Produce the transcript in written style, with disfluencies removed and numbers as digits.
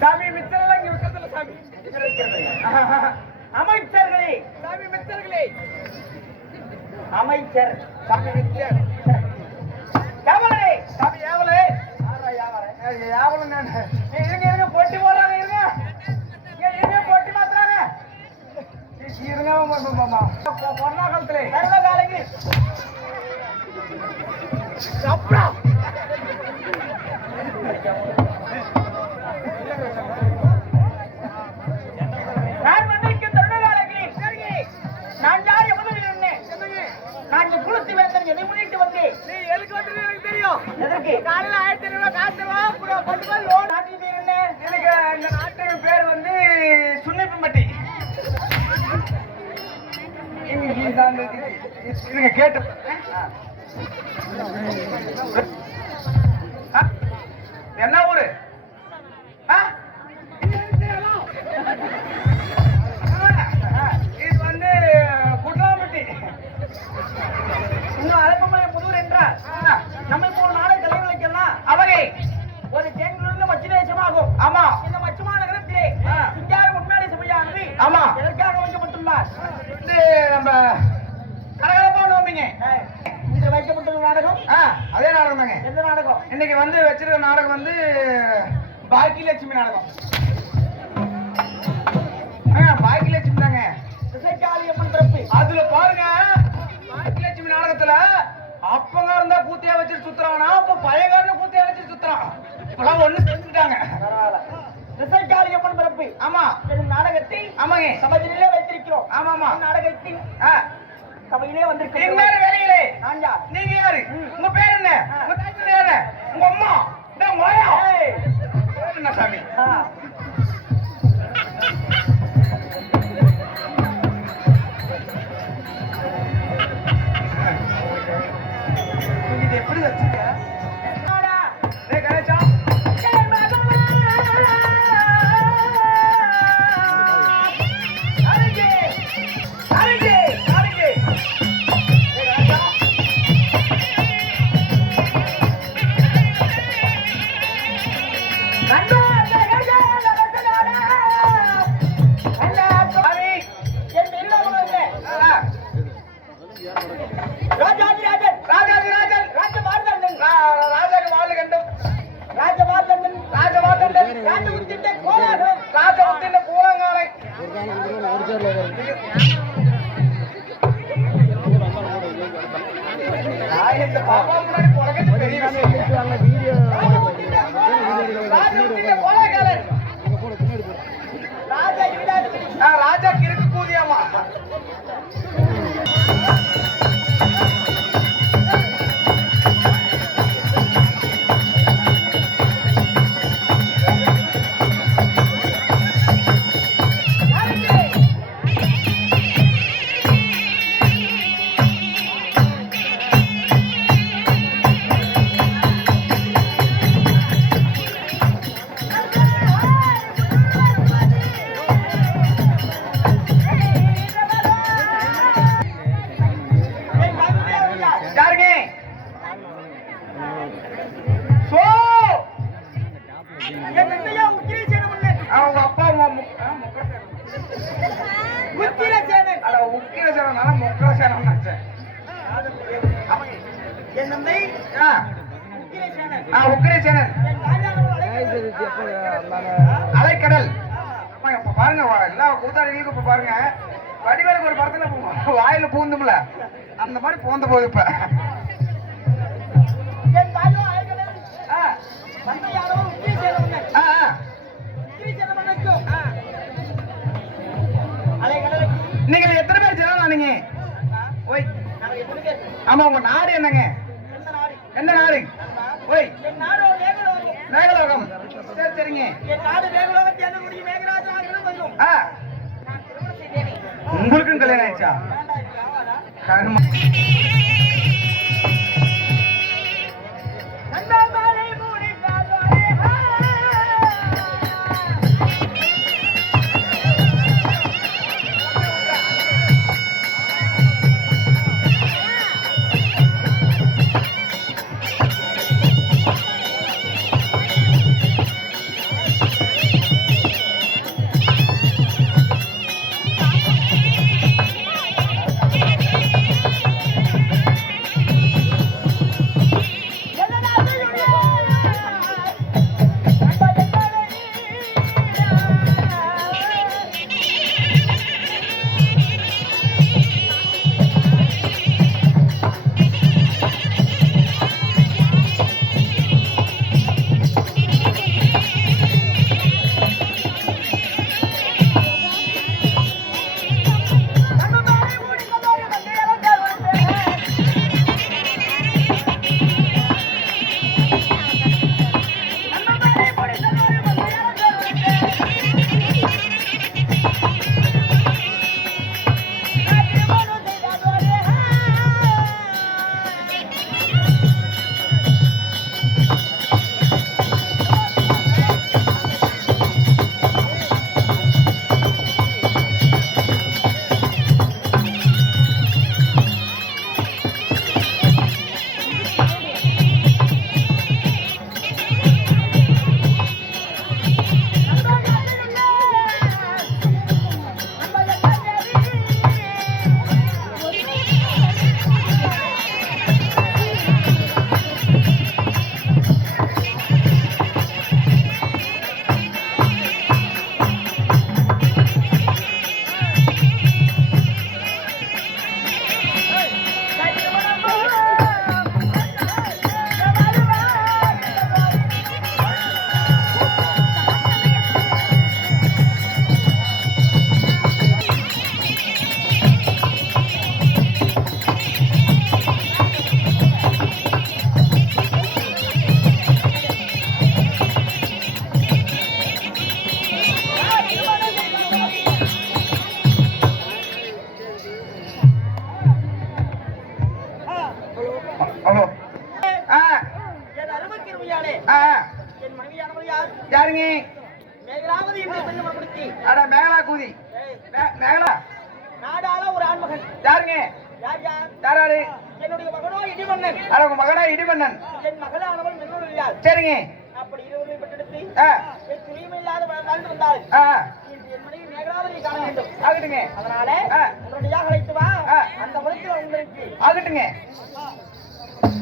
சாமி மிச்சரெல்லாம் இங்க வைக்கிறதுல சாமி. அமைச்சர்களே சாமி மிச்சர்களே. அமைச்சர் சாமி மிச்சர். யாவலே சாமி யாவலே. யாவல நான் இருங்க போட்டி போறாங்க இருங்க போட்டி மாத்துறாங்க இருங்க பொண்ணா காலத்துல நல்ல காலைக்கு சப்ரா நான் வந்திருக்க தருணகாலங்களில் நான் யார் எவ்வளவு நான் இந்த குலத்து வேந்தன் எதை முன்னிட்டு வந்தேன். நீ எதுக்கு வந்து எனக்கு தெரியும். எதற்கு? காலையில் 1500 ரூபாய் காசு ரூபா கொண்டு லோன் நாட்டிட்டு என்ன எனக்கு இந்த நாட்டு பேர் வந்து சுன்னிப்பம்பட்டி. இதுங்க கேட்டு என்ன ஊரு? இது வந்து குட்லாம்பட்டி. இன்னும் அழகமலை புதூர் என்றார். நம்ம இப்போ ஒரு நாளை தலைவர்களுக்கெல்லாம் அவகை ஒரு தேங்கிலிருந்து மச்சினேசமாகும். ஆமா, இந்த மச்சுமா நகரத்திலே சிங்கார உண்மையான சபையானது ஆமா எதற்காக வைக்கப்பட்டுள்ளார்? இது நம்ம கரகரப்பா நோம்பிங்க இது வைக்கப்பட்டுள்ள நாடகம். அதே நாடகம் தாங்க. எந்த நாடகம்? இன்னைக்கு வந்து வச்சிருக்க நாடகம் வந்து பாக்கியலட்சுமி நாடகம். பாக்கியலட்சுமி தாங்க. திசைக்காளியம்மன் பிறப்பு. அதுல பாருங்க பாக்கியலட்சுமி நாடகத்துல அப்பங்க இருந்தா கூத்தியா வச்சுட்டு சுத்துறானா, அப்ப பயங்கரன்னு கூத்தியா வச்சுட்டு சுத்துறான். இப்பெல்லாம் ஒண்ணு செஞ்சுட்டாங்க. திசைக்காளியம்மன் பிறப்பு. ஆமா, நாடகத்தை ஆமாங்க சபையிலே வைத்திருக்கிறோம். ஆமா ஆமா, நாடகத்தின் சபையிலே வந்திருக்கீங்க. வேலையிலே நான் யார்? நீங்க யாரு? உங்க பேர் என்ன? உங்க தாய் யாரு? உங்க அம்மா என்ன சாமி? இது எப்படி வச்சுக்க? ராஜா கிறுக்கு கூதியாமா. அலைக்கடல் பாருங்க, எல்லா கூத்தாடிகளுக்கும் இப்ப பாருங்க வடிவேலுக்கு ஒரு படத்துல வாயில பூந்தும்ல அந்த மாதிரி பூந்த போகுது இப்ப. நீங்க எத்தனை பேர் ஜனம்? நீங்க ஆமா, உங்க நாடு என்னங்க? எந்த நாடு? ஓய், மேகலோகம். சரி சரிங்க. உங்களுக்கும் கல்யாணம் ஆயிடுச்சா? ஓஹோ ஆ என் அருமைக்கு உரிமையாளே ஆ என் மனைவியானவள் யார்? யாருங்க? மேகலாவதி என்று பெண்மணிப்படுத்தி அட மேகலா கூதி மேகலா நாடாள ஒரு ஆண்மகன். யாருங்க? யார் யார்? யாராரு? என்னுடைய மகனோ இடிமன்னன். அட உங்க மகனா இடிமன்னன். என் மகளானவள் மென்னூரில் யார்? சரிங்க. அப்படி இருவரை பெற்றெடுத்து ஆ என் துணியும் இல்லாத வாழ்ந்து வந்தாள். ஆ இன்று என் மனைவி மேகலாவதியை காண வேண்டும். ஆகட்டுங்க. அதனால ஆ. உடனடியாக அழைத்து வா. ஆ. அந்த வழியில் உங்களுக்கு ஆகட்டுங்க.